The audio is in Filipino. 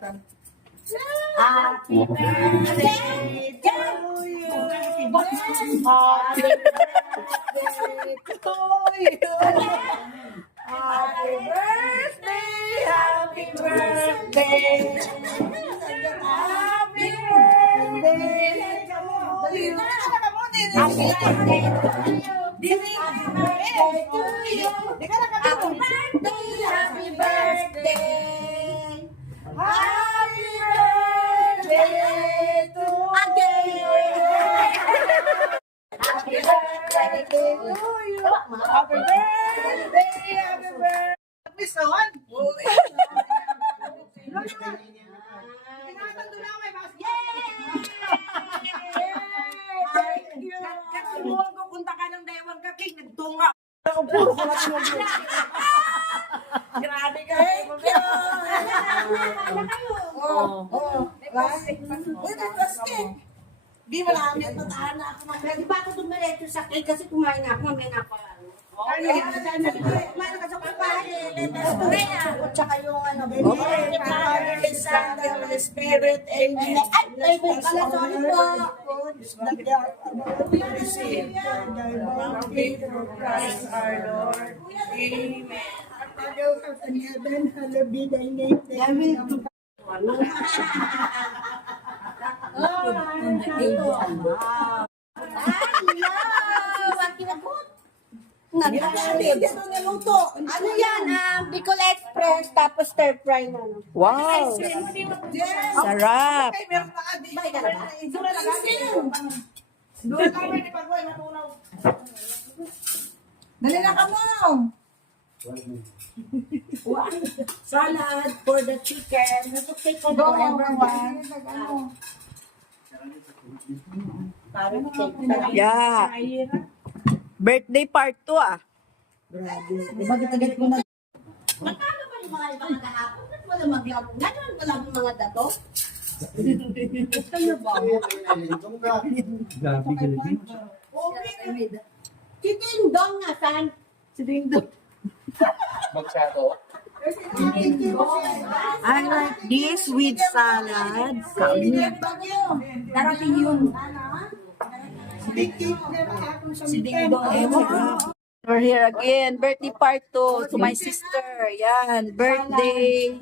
Happy birthday to you. Happy birthday to you. Happy birthday, happy birthday. Happy birthday to you. Happy birthday to you. Happy birthday to you. Happy birthday, happy birthday. Happy birthday to you. Happy birthday to you. Happy birthday, happy birthday. Listen. Punta ka ng Dewang Kaking, nagtunga. Grabe ka. Thank you. Di marami at matahan na ako. Di ba ako dumiretso sa cake kasi kumain na ako. Mamaya na ako. Kumain na ka sa kumain. At saka yung ano, Father, Son, and Holy Spirit. Amen. Ay, pala, sorry po. Receive the faith of Christ our Lord. Amen. Father of heaven, hallowed be thy name. Ano yan? Bicol Express, tapos stir fry na. Wow! Yes. Sarap! Bakit ka na ba? Dali na ka mo! Salad for the chicken. Nasuksay ko Go, for everyone. Yeah! Birthday part 2 ah. Diba gitagat mo na? Magkano ba yung mga ibang kahapon? Ba't wala maglaro? Ngayon wala yung mga dato? Chicken dong nga, saan? I like this with salad. Darating yun. We're here again. Birthday part 2 to my sister. Yan. Birthday.